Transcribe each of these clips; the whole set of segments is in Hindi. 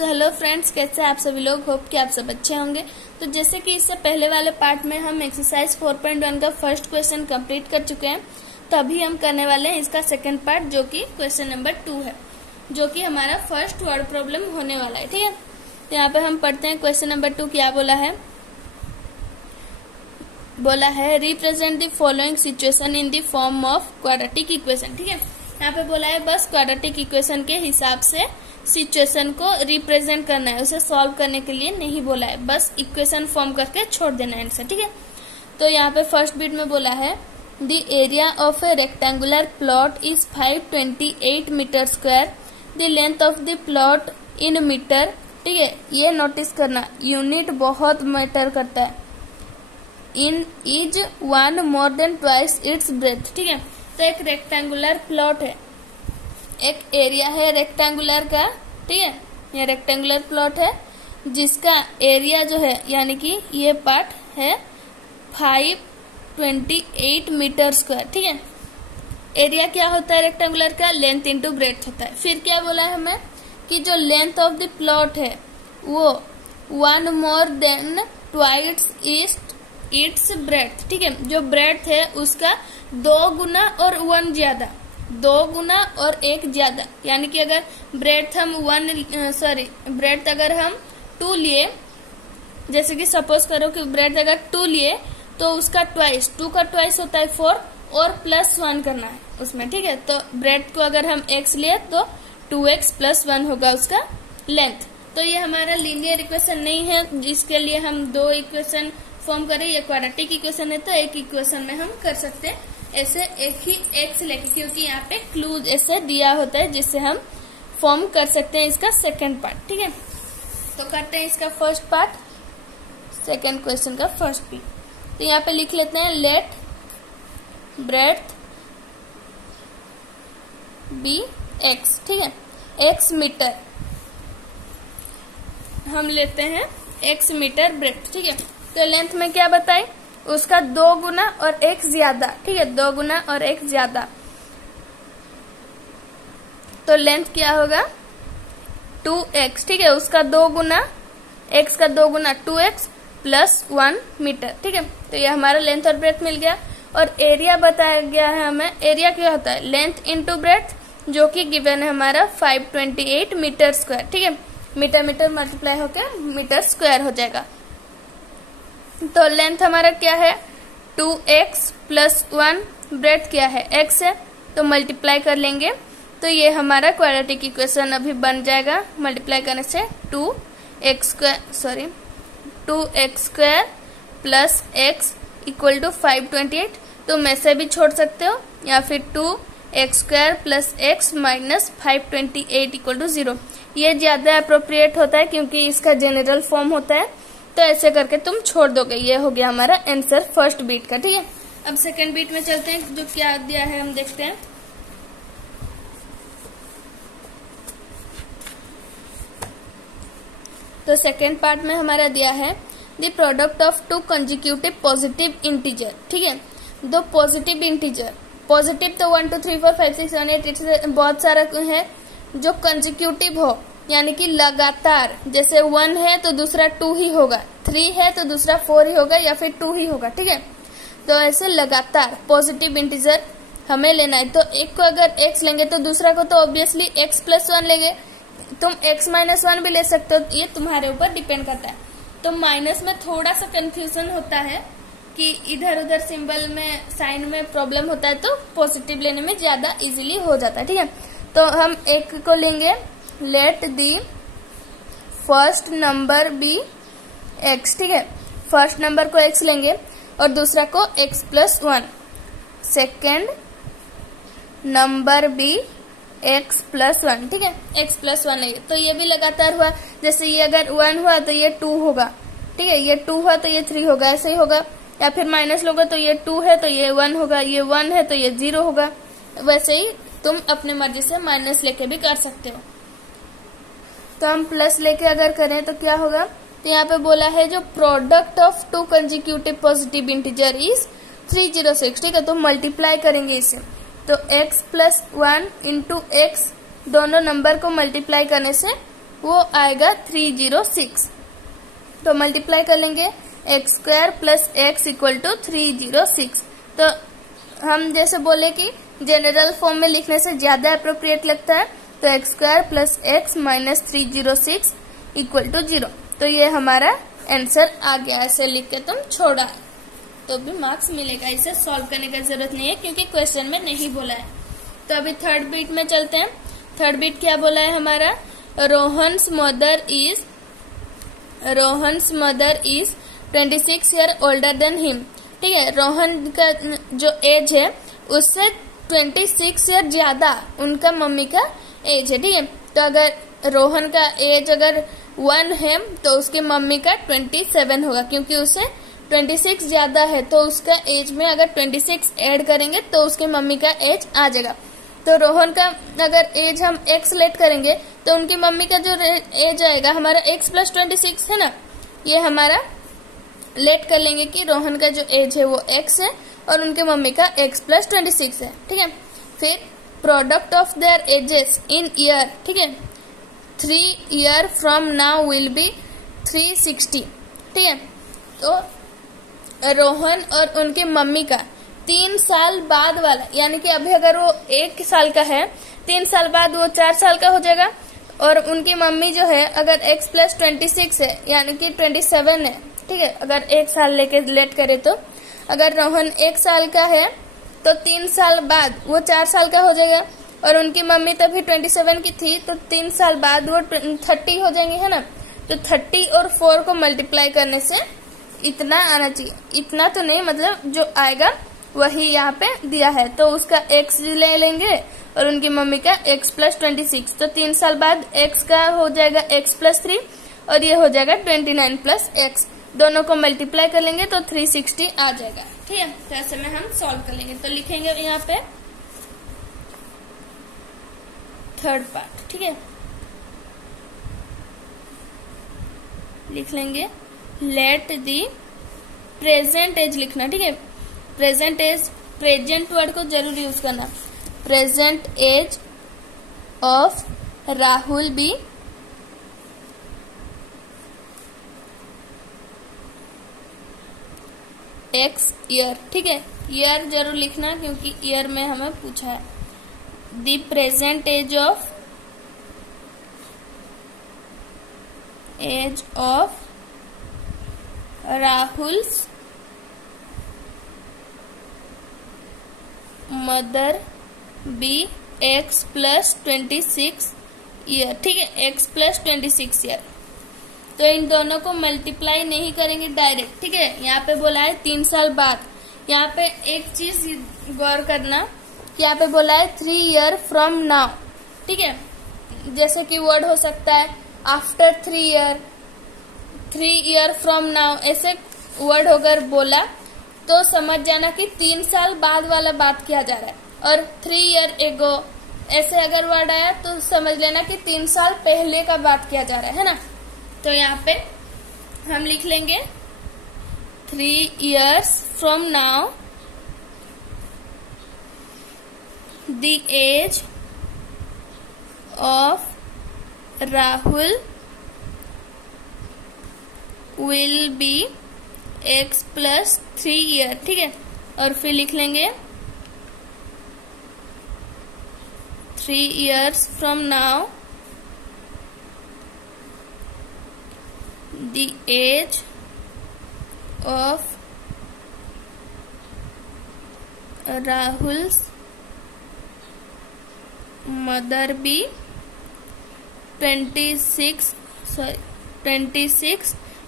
सो हेलो फ्रेंड्स, कैसे आप सभी लोग। होप कि आप सब अच्छे होंगे। तो जैसे कि इससे पहले वाले पार्ट में हम एक्सरसाइज 4.1 का फर्स्ट क्वेश्चन कंप्लीट कर चुके हैं, तो अभी हम करने वाले हैं इसका सेकंड पार्ट, जो कि क्वेश्चन नंबर 2 है, जो कि हमारा फर्स्ट वर्ड प्रॉब्लम होने वाला है। ठीक है, तो यहाँ पे हम पढ़ते हैं क्वेश्चन नंबर 2 क्या बोला है represent the following situation in the form of quadratic equation. ठीक है, यहाँ पे बोला है बस क्वाड्रेटिक इक्वेशन के हिसाब से सिचुएशन को रिप्रेजेंट करना है, उसे सॉल्व करने के लिए नहीं बोला है, बस इक्वेशन फॉर्म करके छोड़ देना है आंसर। ठीक है, तो यहाँ पे फर्स्ट बीट में बोला है the area of a rectangular plot is 528 metre square, the length of the plot in metre. ठीक है, ये नोटिस करना, यूनिट बहुत मैटर करता है। In is 1 more than twice its breadth. ठीक है, तो एक रेक्टेंगुलर प्लॉट है, एक एरिया है रेक्टेंगुलर का। ठीक है, ये रेक्टेंगुलर प्लॉट है जिसका एरिया जो है यानी कि ये पार्ट है 528 मीटर स्क्वायर। ठीक है, एरिया क्या होता है रेक्टेंगुलर का, लेंथ इंटू ब्रेथ होता है। फिर क्या बोला है हमें कि जो लेंथ ऑफ द प्लॉट है वो 1 more than twice its breadth. ठीक है, जो ब्रेथ है उसका 2 गुना और 1 ज्यादा, 2 गुना और 1 ज्यादा, यानी कि अगर ब्रेथ हम ब्रेथ अगर हम 2 लिए, जैसे कि सपोज करो कि ब्रेथ अगर 2 लिए तो उसका ट्वाइस, 2 का ट्वाइस होता है 4 और +1 करना है उसमें। ठीक है, तो ब्रेथ को अगर हम x लिए तो 2x + 1 होगा उसका लेंथ। तो ये हमारा लीनियर इक्वेशन नहीं है जिसके लिए हम 2 इक्वेशन फॉर्म करें, ये क्वाड्रेटिक इक्वेशन है तो एक इक्वेशन में हम कर सकते हैं ऐसे एक ही x लेके, क्योंकि यहाँ पे क्लूज ऐसे दिया होता है जिससे हम फॉर्म कर सकते हैं इसका सेकंड पार्ट। ठीक है, तो करते हैं इसका फर्स्ट पार्ट, सेकंड क्वेश्चन का फर्स्ट भी। तो यहाँ पे लिख लेते हैं लेट ब्रेथ बी x। ठीक है, x मीटर हम लेते हैं, x मीटर ब्रेथ। ठीक है, तो लेंथ में क्या बताए उसका 2 गुना और 1 ज्यादा। ठीक है, 2 गुना और 1 ज्यादा, तो लेंथ क्या होगा 2x। ठीक है, उसका 2 गुना, x का 2 गुना 2x + 1 मीटर। ठीक है, तो ये हमारा लेंथ और ब्रेथ मिल गया। और एरिया बताया गया है हमें, एरिया क्या होता है लेंथ इंटू ब्रेथ, जो कि गिवन है हमारा 528 मीटर स्क्वायर। ठीक है, मीटर मीटर मल्टीप्लाई होकर मीटर स्क्वायर हो जाएगा। तो लेंथ हमारा क्या है 2x + 1, ब्रेथ क्या है x है, तो मल्टीप्लाई कर लेंगे तो ये हमारा क्वाड्रेटिक इक्वेशन अभी बन जाएगा। मल्टीप्लाई करने से 2x स्क्वायर + x = 528, तो में से भी छोड़ सकते हो, या फिर 2x स्क्वायर + x - 528 = 0। ये ज्यादा अप्रोप्रिएट होता है क्योंकि इसका जनरल फॉर्म होता है, तो ऐसे करके तुम छोड़ दोगे। ये हो गया हमारा आंसर फर्स्ट बीट का। ठीक है, अब सेकंड बीट में चलते हैं, जो क्या दिया है हम देखते हैं। तो सेकंड पार्ट में हमारा दिया है the product of 2 consecutive positive integer. ठीक है, 2 पॉजिटिव इंटीजर, पॉजिटिव तो 1 2 3 4 5 6 7 8 इससे बहुत सारा है, जो कंसेक्यूटिव हो यानी कि लगातार, जैसे 1 है तो दूसरा 2 ही होगा, 3 है तो दूसरा 4 ही होगा, या फिर 2 ही होगा। ठीक है, तो ऐसे लगातार पॉजिटिव इंटीजर हमें लेना है। तो एक को अगर x लेंगे तो दूसरा को तो ऑब्वियसली x + 1 लेंगे, तुम x - 1 भी ले सकते हो, ये तुम्हारे ऊपर डिपेंड करता है। तो माइनस में थोड़ा सा कंफ्यूजन होता है कि इधर उधर सिंबल में साइन में प्रॉब्लम होता है, तो पॉजिटिव लेने में ज्यादा इजीली हो जाता है। ठीक है, तो हम एक को लेंगे let the first number be x। ठीक है, फर्स्ट नंबर को x लेंगे और दूसरा को x + 1, second number be x + 1। ठीक है, x + 1 लेंगे तो ये भी लगातार हुआ, जैसे ये अगर 1 हुआ तो ये 2 होगा। ठीक है, ये 2 हुआ तो ये 3 होगा, ऐसे ही होगा। या फिर माइनस लोगे तो ये 2 है तो ये 1 होगा, ये 1 है तो ये 0 होगा। वैसे ही तुम अपने मर्जी से माइनस लेके भी कर सकते हो। तो हम प्लस लेके अगर करें तो क्या होगा, तो यहाँ पे बोला है जो product of 2 consecutive positive integer is 306। ठीक है, तो मल्टीप्लाई करेंगे इसे, तो x + 1 × x, दोनों नंबर को मल्टीप्लाई करने से वो आएगा 306। तो मल्टीप्लाई कर लेंगे x square plus x equal to 306। तो हम जैसे बोले कि जनरल फॉर्म में लिखने से ज्यादा अप्रोप्रिएट लगता है, तो x square plus x minus 306 equal to 0। तो ये हमारा आंसर आ गया। ऐसे लिख के तुम छोड़ा है तो भी मार्क्स मिलेगा। इसे सॉल्व करने की जरूरत नहीं है क्योंकि क्वेश्चन में नहीं बोला है। तो अभी थर्ड बीट में चलते हैं। थर्ड बीट क्या बोला है हमारा, Rohan's mother is 26 year older than him. ठीक है, रोहन का जो एज है उससे 26 ईयर ज्यादा उनका मम्मी का एज है। ठीक है, तो अगर रोहन का एज अगर 1 है तो उसकी मम्मी का 27 होगा, क्योंकि उससे 26 ज्यादा है तो उसका एज में अगर 26 ऐड करेंगे तो उसकी मम्मी का एज आ जाएगा। तो रोहन का अगर एज हम x लेट करेंगे तो उनकी मम्मी का जो एज आएगा हमारा x प्लस 26 है ना, ये हमारा लेट कर लेंगे कि रोहन का जो एज है वो x है और उनकी मम्मी का x प्लस 26 है। ठीक है, फिर product of their edges in year. ठीक है, 3 year from now will be 360। ठीक है, तो रोहन और उनकी मम्मी का 3 साल बाद वाला, यानी कि अभी अगर वो 1 साल का है 3 साल बाद वो 4 साल का हो जाएगा। और उनकी मम्मी जो है अगर x प्लस 26 है यानी कि 27 है। ठीक है, अगर 1 साल लेके लेट करे तो अगर रोहन 1 साल का है तो 3 साल बाद वो 4 साल का हो जाएगा। और उनकी मम्मी तभी 27 की थी तो 3 साल बाद वो 30 हो जाएंगे, है ना। तो 30 और 4 को मल्टीप्लाई करने से इतना आना चाहिए। इतना तो नहीं, मतलब जो आएगा वही यहाँ पे दिया है। तो उसका x ले लेंगे और उनकी मम्मी का x प्लस 26। तो 3 साल बाद x का हो जाएगा x प्लस 3 और ये हो जाएगा 29 प्लस x। दोनों को मल्टीप्लाई कर लेंगे तो 360 आ जाएगा। ठीक है, तो ऐसे में हम सॉल्व कर लेंगे। तो लिखेंगे यहाँ पे थर्ड पार्ट। ठीक है, लिख लेंगे लेट दी प्रेजेंट एज लिखना। ठीक है, प्रेजेंट एज, प्रेजेंट वर्ड को जरूर यूज करना। Present age of Rahul be x year. ठीक है, ईयर जरूर लिखना क्योंकि ईयर में हमें पूछा है। The present age of Rahul's mother be x plus 26 year. ठीक है, x प्लस 26 ईयर। तो इन दोनों को मल्टीप्लाई नहीं करेंगे डायरेक्ट। ठीक है, यहाँ पे बोला है 3 साल बाद। यहाँ पे एक चीज गौर करना कि यहाँ पे बोला है 3 ईयर फ्रॉम नाउ। ठीक है, जैसे कि वर्ड हो सकता है after 3 year, 3 year from now, ऐसे वर्ड अगर बोला तो समझ जाना कि 3 साल बाद वाला बात किया जा रहा है। और 3 ईयर एगो ऐसे अगर वर्ड आया तो समझ लेना कि 3 साल पहले का बात किया जा रहा है ना। तो यहाँ पे हम लिख लेंगे 3 years from now the age of Rahul will be x plus 3 year। ठीक है, और फिर लिख लेंगे 3 years from now the age of Rahul's mother be 26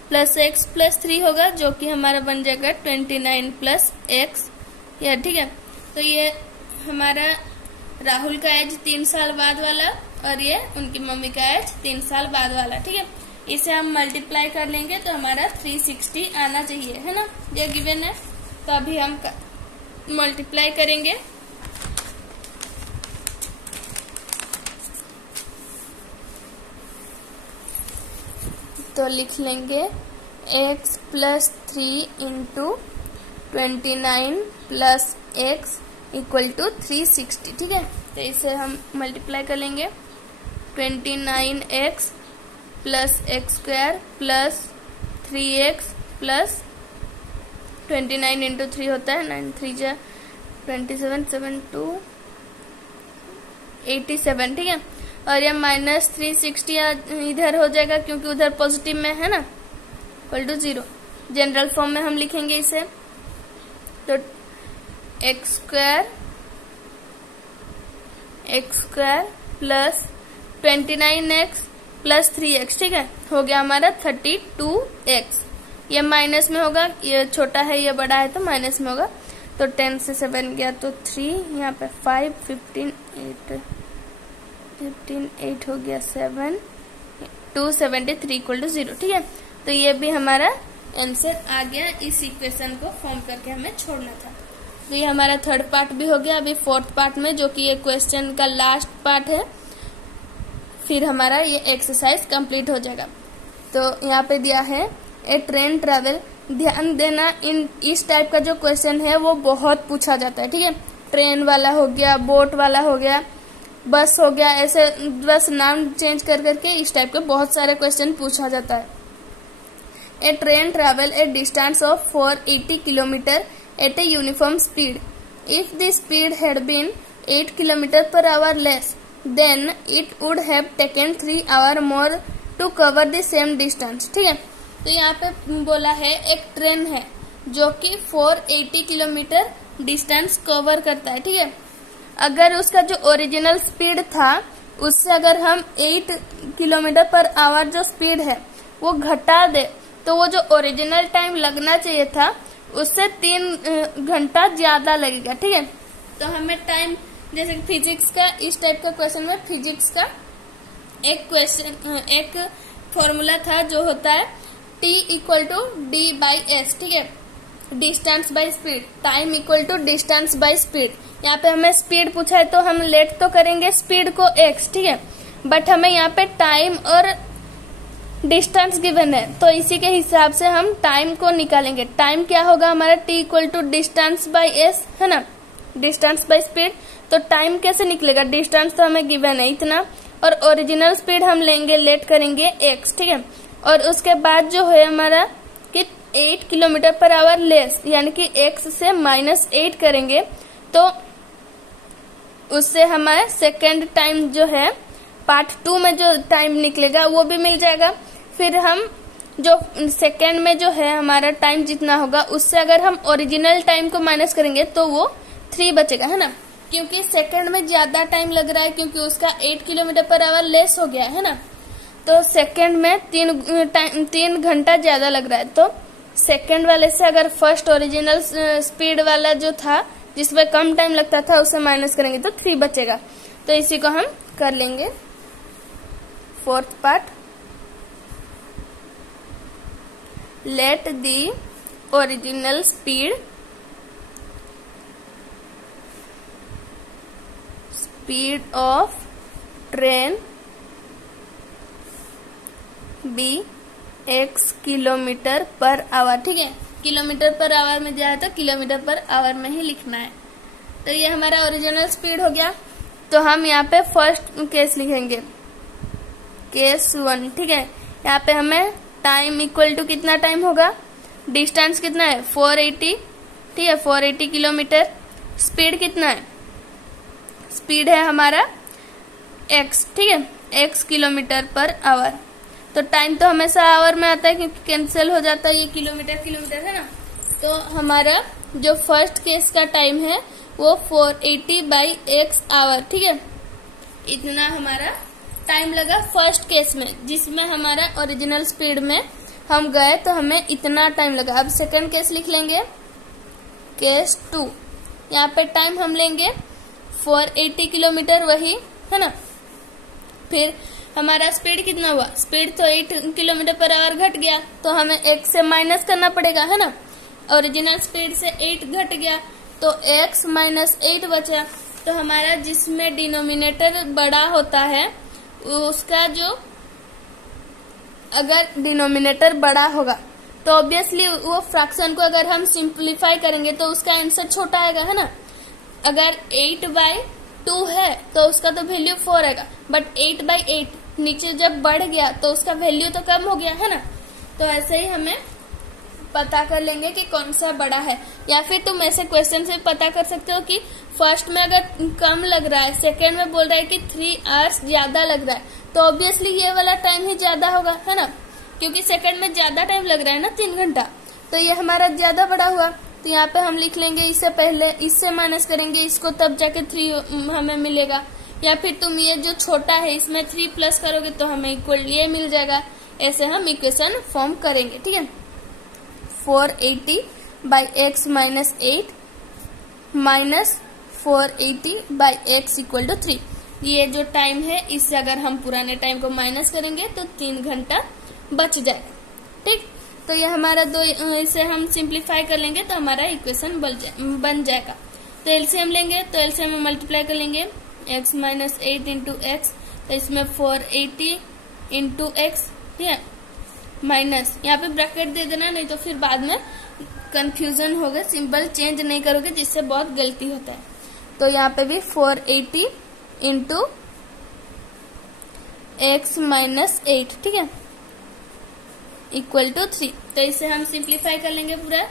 plus x plus 3 होगा जो कि हमारा बन जाएगा 29 प्लस x। या ठीक है, तो ये हमारा राहुल का एज 3 साल बाद वाला और ये उनकी मम्मी का एज 3 साल बाद वाला। ठीक है, इसे हम मल्टीप्लाई कर लेंगे तो हमारा 360 आना चाहिए, है ना, ये गिवन है। तो अभी हम मल्टीप्लाई करेंगे। तो लिख लेंगे x plus 3 into 29 plus x equal to 360। ठीक है, तो इसे हम मल्टीप्लाई कर लेंगे 29x plus x square plus 3x plus 29 into 3 होता है 9 3 जा 27 7 2 87, ठीक है। और यह माइनस 360 इधर हो जाएगा क्योंकि उधर पॉजिटिव में है ना, इक्वल टू 0। जनरल फॉर्म में हम लिखेंगे इसे, तो x square plus 29x plus 3x, ठीक है, हो गया हमारा 32x। ये माइनस में होगा, ये छोटा है ये बड़ा है तो माइनस में होगा। तो 10 से 7 गया तो 3, यहाँ पे 5 15 8 हो गया 7 273 इक्वल टू 0, ठीक है। तो ये भी हमारा आंसर आ गया। इस इक्वेशन को फॉर्म करके हमें छोड़ना था। तो ये हमारा थर्ड पार्ट भी हो गया। अभी फोर्थ पार्ट में, जो कि ये क्वेश्चन का लास्ट पार्ट है, फिर हमारा ये एक्सरसाइज कंप्लीट हो जाएगा। तो यहाँ पे दिया है ए ट्रेन ट्रेवल। ध्यान देना, इस टाइप का जो क्वेश्चन है वो बहुत पूछा जाता है, ठीक है। ट्रेन वाला हो गया, बोट वाला हो गया, बस हो गया, ऐसे बस नाम चेंज कर करके इस टाइप के बहुत सारे क्वेश्चन पूछा जाता है। A train travel a distance of 480 kilometre at a uniform speed. If the speed had been 8 kilometre per hour less, then it would have taken 3 hour more to cover the same distance, ठीक है। तो यहाँ पे बोला है एक ट्रेन है जो कि 480 किलोमीटर डिस्टेंस कवर करता है, ठीक है। अगर उसका जो ओरिजिनल स्पीड था उससे अगर हम 8 किलोमीटर पर आवर जो स्पीड है वो घटा दे, तो वो जो ओरिजिनल टाइम लगना चाहिए था उससे 3 घंटा ज्यादा लगेगा, ठीक है। तो हमें टाइम, जैसे फिजिक्स का इस टाइप का क्वेश्चन में फिजिक्स का एक फॉर्मूला था जो होता है T equal to D by S, ठीक है, distance by speed, time equal to distance by speed. यहाँ पे हमें स्पीड पूछा है तो हम लेट तो करेंगे स्पीड को x, ठीक है, बट हमें यहाँ पे टाइम और डिस्टेंस गिवन है तो इसी के हिसाब से हम टाइम को निकालेंगे। टाइम क्या होगा हमारा, t equal to distance by S, है ना, डिस्टेंस बाई स्पीड। तो टाइम कैसे निकलेगा, डिस्टेंस तो हमें गिवन है इतना, और ओरिजिनल स्पीड हम लेंगे, लेट करेंगे x, ठीक है। और उसके बाद जो है हमारा कि 8 किलोमीटर पर आवर लेस, यानी कि x से -8 करेंगे तो उससे हमारा सेकेंड टाइम जो है पार्ट 2 में जो टाइम निकलेगा वो भी मिल जाएगा। फिर हम जो सेकेंड में जो है हमारा टाइम जितना होगा उससे अगर हम ओरिजिनल टाइम को माइनस करेंगे तो वो 3 बचेगा, है ना, क्योंकि सेकेंड में ज्यादा टाइम लग रहा है क्योंकि उसका 8 किलोमीटर पर आवर लेस हो गया है ना। तो सेकेंड में 3 घंटा ज्यादा लग रहा है। तो सेकेंड वाले से अगर फर्स्ट ओरिजिनल स्पीड वाला जो था जिसमें कम टाइम लगता था उसे माइनस करेंगे तो 3 बचेगा। तो इसी को हम कर लेंगे fourth part. Let the original speed of train be x kilometre per hour, ठीक है, किलोमीटर पर आवर में जाए तो किलोमीटर पर आवर में ही लिखना है। तो ये हमारा ओरिजिनल स्पीड हो गया। तो हम यहाँ पे फर्स्ट केस लिखेंगे, केस 1, ठीक है। यहाँ पे हमें टाइम इक्वल टू कितना टाइम होगा, डिस्टेंस कितना है 480, ठीक है, 480 किलोमीटर। स्पीड कितना है, स्पीड है हमारा x, ठीक है, x किलोमीटर पर आवर। तो टाइम तो हमेशा आवर में आता है क्योंकि कैंसिल हो जाता है, ये किलोमीटर है ना। तो हमारा जो फर्स्ट केस का टाइम है वो 480 बाई x आवर, ठीक है, इतना हमारा टाइम लगा फर्स्ट केस में, जिसमें हमारा ओरिजिनल स्पीड में हम गए तो हमें इतना टाइम लगा। अब सेकंड केस लिख लेंगे, केस 2। यहाँ पे टाइम हम लेंगे 480 किलोमीटर, वही है ना। फिर हमारा स्पीड कितना हुआ, स्पीड तो 8 किलोमीटर पर आवर घट गया तो हमें x से माइनस करना पड़ेगा, है ना। ओरिजिनल स्पीड से 8 घट गया तो x माइनस 8 बचा। तो हमारा जिसमें डिनोमिनेटर बड़ा होता है उसका जो, अगर डिनोमिनेटर बड़ा होगा तो ऑब्वियसली वो फ्रैक्शन को अगर हम सिंप्लीफाई करेंगे तो उसका आंसर छोटा आएगा, है ना। अगर 8/2 है तो उसका तो वैल्यू 4 आएगा, बट 8/8 नीचे जब बढ़ गया तो उसका वैल्यू तो कम हो गया है ना। तो ऐसे ही हमें पता कर लेंगे कि कौन सा बड़ा है। या फिर तुम ऐसे क्वेश्चन से पता कर सकते हो कि फर्स्ट में अगर कम लग रहा है, सेकेंड में बोल रहा है कि 3 आवर्स ज्यादा लग रहा है, तो ऑब्वियसली ये वाला टाइम ही ज्यादा होगा, है ना, क्योंकि सेकेंड में ज्यादा टाइम लग रहा है ना 3 घंटा, तो ये हमारा ज्यादा बड़ा हुआ। तो यहाँ पे हम लिख लेंगे इससे पहले, इससे माइनस करेंगे इसको, तब जाके 3 हमें मिलेगा। या फिर तुम ये जो छोटा है इसमें 3 प्लस करोगे तो हमें इक्वल ये मिल जाएगा। ऐसे हम इक्वेशन फॉर्म करेंगे, ठीक है। 480 by x minus 8 minus 480 by x equal to 3। ये जो टाइम है इससे अगर हम पुराने टाइम को माइनस करेंगे तो 3 घंटा बच जाएगा, ठीक। तो ये हमारा इसे हम सिंप्लीफाई कर लेंगे तो हमारा इक्वेशन बन जाएगा। तो एलसीएम लेंगे, तो एलसीएम में मल्टीप्लाई कर लेंगे x माइनस 8 इंटू एक्स, तो इसमें 480 इंटू एक्स, ठीक है, माइनस यहाँ पे ब्रैकेट दे देना, नहीं तो फिर बाद में कंफ्यूजन होगा, सिंबल चेंज नहीं करोगे जिससे बहुत गलती होता है। तो यहाँ पे भी 480 इंटू एक्स माइनस 8, ठीक है, इक्वल टू 3। तो इसे हम सिंप्लीफाई कर लेंगे पूरा,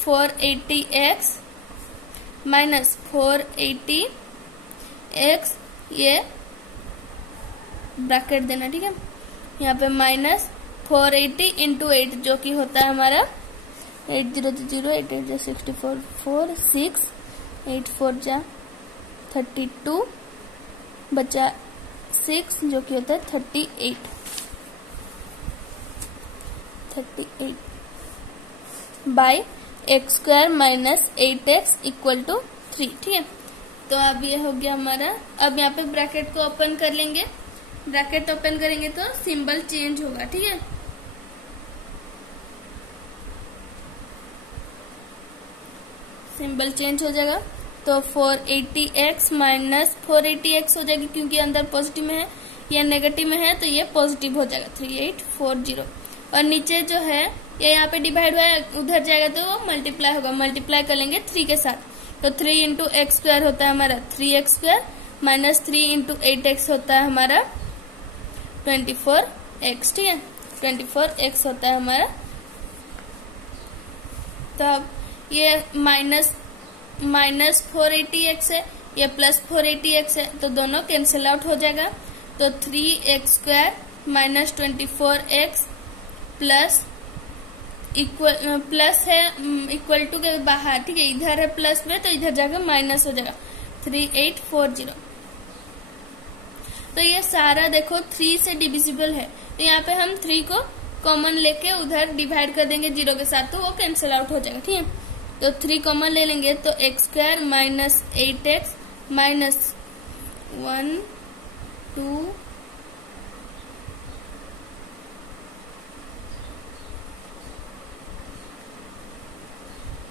480x माइनस 480x, ये ब्रैकेट देना, ठीक है, यहाँ पे माइनस 480 इंटू 8 जो कि होता है हमारा 8000 8 8 64 4 6 8 4 जा 32 बचा 6 जो कि होता है 38 by x square minus 8x equal to 3, ठीक है। तो अब ये हो गया हमारा। अब यहाँ पे ब्रैकेट को ओपन कर लेंगे, ब्रैकेट ओपन करेंगे तो सिंबल चेंज होगा, ठीक है। सिंबल चेंज हो जाएगा तो 480x माइनस 480x हो जाएगी, क्योंकि अंदर पॉजिटिव में है, या नेगेटिव में है तो ये पॉजिटिव हो जाएगा 3840। और नीचे जो है ये यहाँ पे डिवाइड हुआ है, उधर जाएगा तो वो मल्टीप्लाई होगा, मल्टीप्लाई कर लेंगे 3 के साथ। तो 3 इंटू एक्स स्क्वायर होता है हमारा 3x square, minus 3 into 8x होता है हमारा 24x, ठीक है, 24x होता है हमारा। तो अब ये माइनस 480x है, ये प्लस 480x है, तो दोनों कैंसिल आउट हो जाएगा। तो 3x square minus 24x plus plus है इक्वल टू के बाहर, ठीक है, इधर है प्लस में तो इधर जाकर माइनस हो जाएगा 3840। तो ये सारा देखो 3 से डिविजिबल है, तो यहाँ पे हम 3 को कॉमन लेके उधर डिवाइड कर देंगे 0 के साथ, तो वो कैंसिल आउट हो जाएगा, ठीक है। तो 3 कॉमन ले लेंगे तो x square minus 8x minus 1 2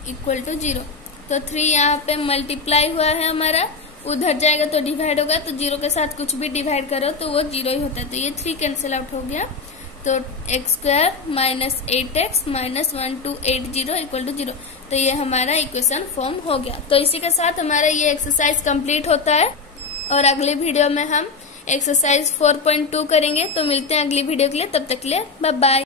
equal to 0। तो 3 यहाँ पे मल्टीप्लाई हुआ है हमारा, उधर जाएगा तो डिवाइड होगा, तो 0 के साथ कुछ भी डिवाइड करो तो वो 0 ही होता है, तो ये 3 कैंसिल आउट हो गया। तो x square minus 8x minus 1280 equal to 0। तो ये हमारा इक्वेशन फॉर्म हो गया। तो इसी के साथ हमारा ये एक्सरसाइज कंप्लीट होता है, और अगले वीडियो में हम एक्सरसाइज 4.2 करेंगे। तो मिलते हैं अगली वीडियो के लिए, तब तक के लिए बाय बाय।